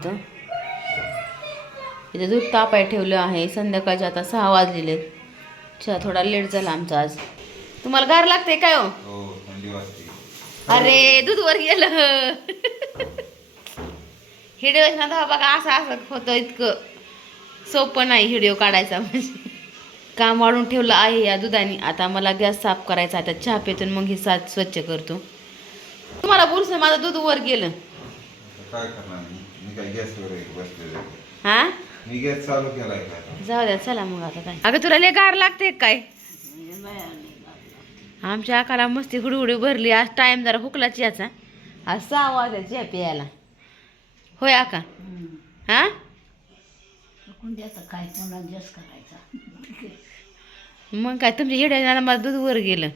इथं इथे दूध तापाय ठेवलं आहे. संध्याकाळचे आता सहा वाजलेले चहा थोडा लेट झाला आमचा आज. तुम्हाला गार लागते काय हो? हो अरे दूध वर गेलं. हिडिओ ना बघा असं असं होतं इतकं. सोपं नाही व्हिडिओ काढायचा म्हणजे. काम वाढून ठेवलं आहे या दुधाने. आता मला गॅस साफ करायचा आता चहा पितून मग हे साथ स्वच्छ करतो. तुम्हाला बोलस माझं दूध वर गेलं. काय करणार मी मी काय गॅसवर आहे बसलेलो आहे. हा? मी गॅस चालू केलाय का आता? जाऊ द्या चला मग आता काय. अगं तुला लय गार लागते काय? आमच्या आकाला मस्ती हुडहुडी भरली. आज टाइम जरा हुकलाच याचा. आज सहा वाजायची या प्यायला. होय आका? हा? काय कोणा जस करायचा. मग काय तुमच्या हिड्या मला दूध वर गेलं.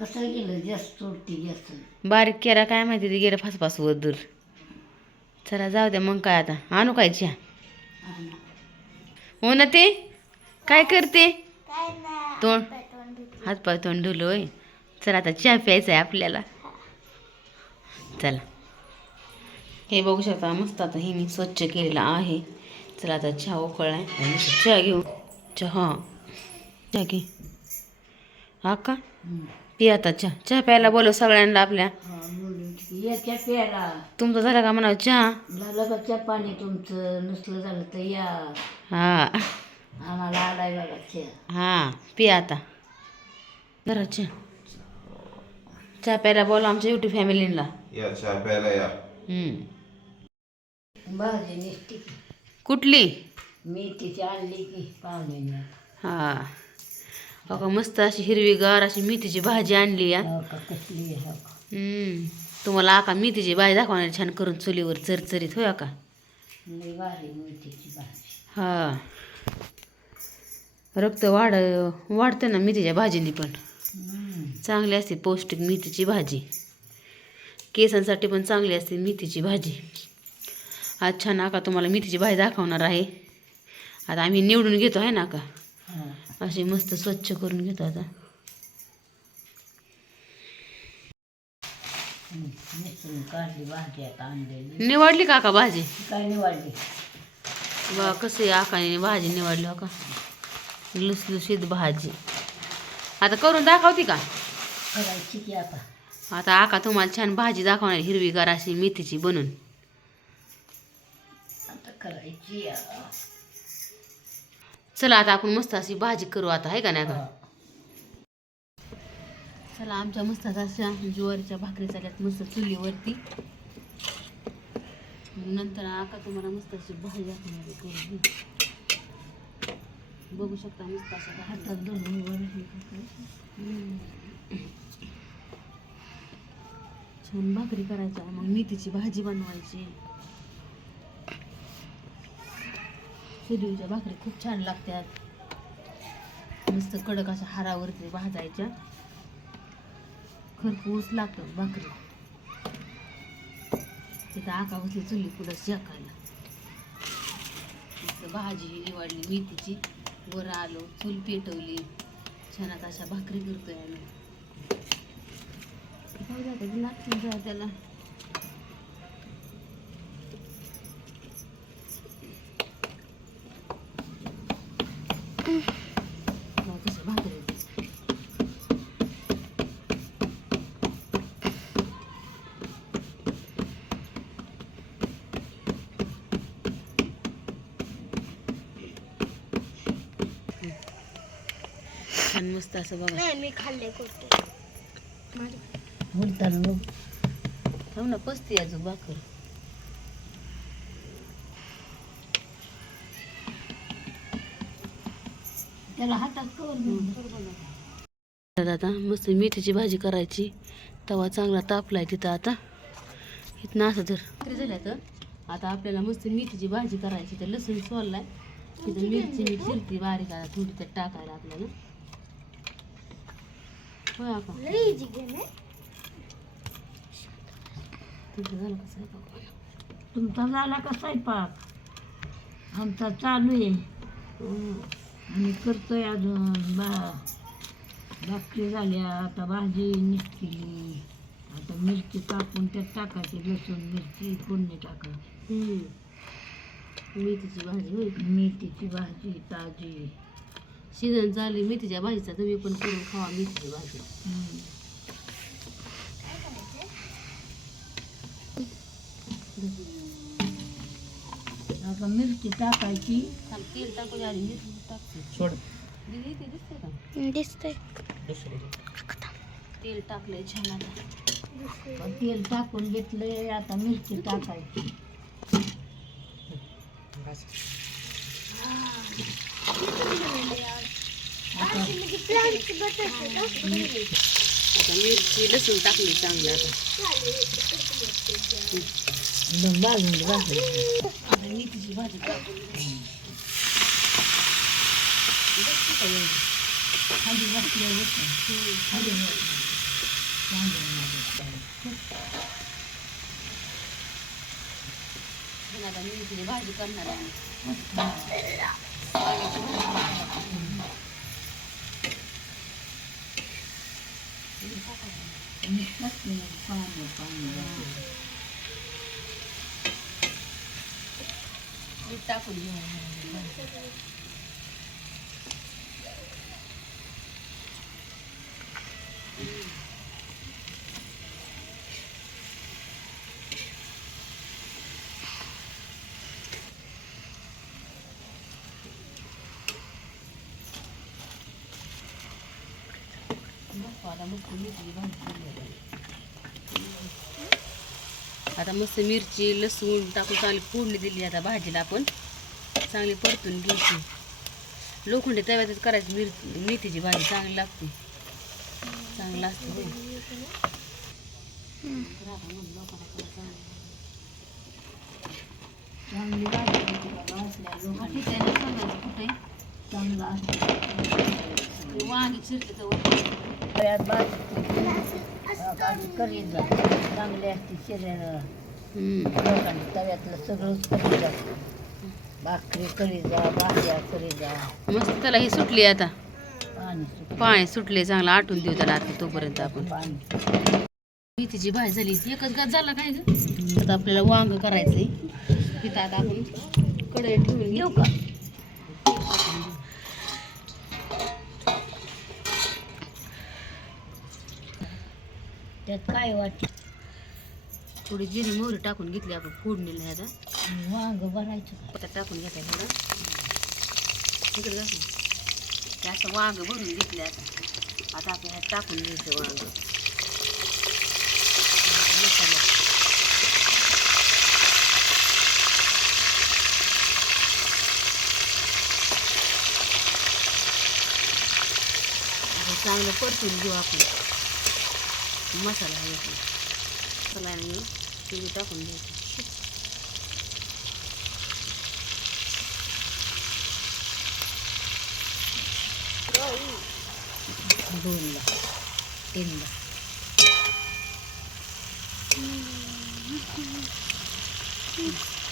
कसं गेलं? जास्त चोरटी जास्त बारीक केला काय माहिती ते गेलं फासफास वर दूर. चला जाऊ द्या मग काय आता? आणू काय चहा? हो ना ते? काय करते? तोंड? हात पाय तोंड धुलो होय? चला आता चहा प्यायचा आहे आपल्याला. चला. हे बघू शकता मस्त आता हे मी स्वच्छ केलेलं आहे. चला आता चहा उकळलाय. आणि मस्त चहा घेऊ. चहा. चहा घे. हा का? पी आता चहा. चहा प्यायला बोलव सगळ्यांना आपल्या. याच्या प्याला तुमचं झालं का म्हणावं चहा? झालं का चहा पाणी तुमचं? नसलं झालं तर या. हा. आम्हाला आलाय बघा चहा. हा पी आता. जरा चहा. चहा प्यायला बोला आमच्या युट्यूब फॅमिलीला. या चहा प्यायला या. भाजी निसती. कुठली? मेथीची आणली की पाहुण्याने. हा. बघा मस्त अशी हिरवीगार अशी मेथीची भाजी आणली या. हो का कसली आहे हो का. हम्म. तुम्हाला आका मेथीची भाजी दाखवणार छान करून चुलीवर चरचरीत होय का हा. रक्त वाढ वाढतं ना मेथीच्या भाजीनी पण. चांगली असते पौष्टिक मेथीची भाजी. केसांसाठी पण चांगली असते मेथीची भाजी. आज छान आका तुम्हाला मेथीची भाजी दाखवणार आहे. आता आम्ही निवडून घेतो आहे ना का. अशी मस्त स्वच्छ करून घेतो आता हम्म. निसून काढली भाजी आता आणलेली निवडली का का भाजी? काय निवडली? बा कशी आकाने भाजी निवडली हो का? लुसलुशीत भाजी. आता करून दाखवते का? करायची की आता? आता आका तुम्हाला छान भाजी दाखवणार हिरवीगार अशी मेथीची बनून. आता करायची या. चला आता आपण मस्त अशी भाजी करू आता आहे का नाही का. चला आमच्या मस्त अशा ज्वारीच्या भाकरी चालल्यात मस्त चुलीवरती. नंतर आका तुम्हाला मस्त अशी भाजी दाखवणार करून बघू शकता मस्त अशा हातात धरून छान भाकरी करायच्या. मग मेथीची भाजी बनवायची. चुलीच्या भाकरी खूप छान लागतात. मस्त कडक अशा हारावरती भाजायच्या. खरपूस लागतात भाकरी. तिथं आका बसली चुली पुढं शेकायला. तिथं भाजी निवडली मेथीची. वर आलो चूल पेटवली. छान आता अशा भाकरी करतोय आम्ही. जाऊ द्या, त्याला बघा कसं भाकरी होते. छान मस्त असं बघा. बोलताना बघ. हो ना पसती अजून भाकर. त्याला हातात कवर घेऊन आता आता मस्त मेथीची भाजी करायची. तवा चांगला तापलाय तिथं आता. इथनं असं तर झाल्या तर आता? आपल्याला मस्त मेथीची भाजी करायची तर लसूण सोललाय. तिथं मिरची मी चिरती बारीक आता थोडी तर टाकायला आपल्याला होय आपण. तुमचं झालं. तुमचा का स्वयंपाक? आमचा चालू आहे. आम्ही करतोय अजून बा भाकरी झाल्या आता भाजी केली आता मिरची कापून त्यात टाकायची लसूण मिरची फोडणी टाका मेथीची भाजी होय मेथीची भाजी ताजी. सीझन झाली मेथीच्या भाजीचा तुम्ही पण करून खावा मेथीची भाजी. आता मिरची टाकायची तेल टाकू आधी मिरची टाकते सोड दिदी ते दिसते का दिसतंय तेल टाकलंय छान आता पण तेल टाकून घेतलंय आता मिरची टाकायची बस. आता मिरची लसूण टाकली चांगलं आता भाजून भाजून मेथीची भाजी टाकून घ्यायची. खाली खाली पण आता मेथीची भाजी करणार आहे आम्ही. नुसतंच ते पाणी पाणी लागतं. मीठ टाकून घेऊ आता मस्त मेथीची भाजी केली आहे. आता मस्त मिरची लसूण टाकून चांगली फोडणी दिली आता भाजीला आपण. चांगली परतून घ्यायची. लोखंडी तव्यातच करायची मिर मेथीची भाजी चांगली लागते. चांगलं असतं चांगली भाजी कुठे लोकांनी वांगी. शिरते करीत जा चांगली असते शरीराला लोकांनी तव्यातलं सगळंच करीत असतं भाकरी करीत जा भाज्या करीत जा मस्त त्याला ही सुटली आता. पाणी सुटलं पाणी सुटले चांगलं आटून देऊ त्याला आता तोपर्यंत आपण. पाणी. मेथीची भाजी झाली एकच गात झाला काय ग? आता आपल्याला वांग करायचंय. तिथं आता आपण कढई ठेवून घेऊ का? त्यात काय वाटतं? थोडी जिरी मोहरी टाकून घेतली आपण फोडणीला ह्याचा वांग भरायचं. त्यात टाकून घ्यायचं थोडं की. ते असं वांग भरून घेतले आता. आता आपण ह्यात टाकून घ्यायचं वांग. चांगलं परतून घेऊ आपण. मसाला हे आपला. मसाला आणि तिळी टाकून घ्यायचं दोनला तीनला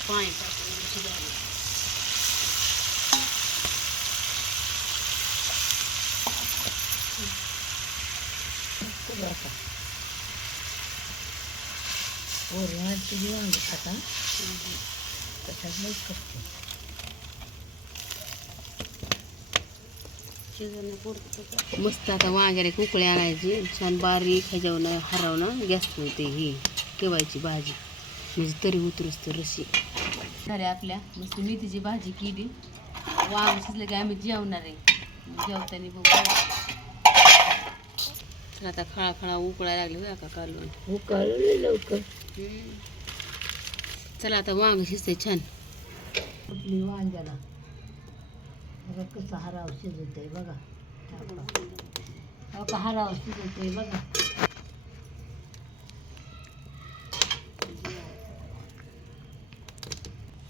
पाणी टाकून शिजायला. आता वरून तुझी वांग खाता लई करते मस्त आता वांग्याने कुकळे आणायची छान बारीक ह्याच्यावरनं हरवणं गॅस ते ही ठेवायची भाजी. म्हणजे तरी उतरूच तर रशी. अरे आपल्या मस्त मेथीची भाजी केली. वांग शिजलं की आम्ही जेवणार आहे. जेवताना बघू. तर आता खळा खळा उकळायला लागले होय का कालवण. उकळले लवकर. चला आता वांग शिजते छान. कुठली वांग्याला बघा कसं हराव शिजत आहे बघा. बघा हराव शिजत आहे बघा.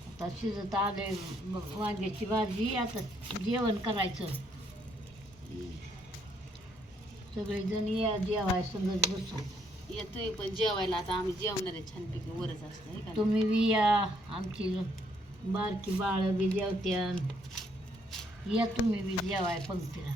आता शिजत आले मग वांग्याची भाजी आता जेवण करायचं. सगळेजण या जेवाय समज बसू येतोय पण जेवायला आता आम्ही जेवणार आहे छानपैकी वरच असतं हे का? तुम्ही बी या आमची बारकी बाळ बी जेवत्या. या तुम्ही बी जेवाय पंक्तीला